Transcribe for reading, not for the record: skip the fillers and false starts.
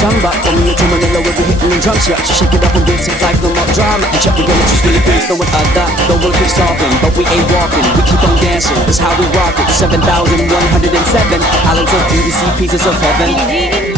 samba. From here to Manila, we'll be hitting the drums, yeah. So shake it up and beats it like no more drama. And check, we're gonna choose Philippines, know what I got. The world keeps talking, but we ain't walking. We keep on dancing, that's how we rock it. 7,107 islands of BBC, pieces of heaven.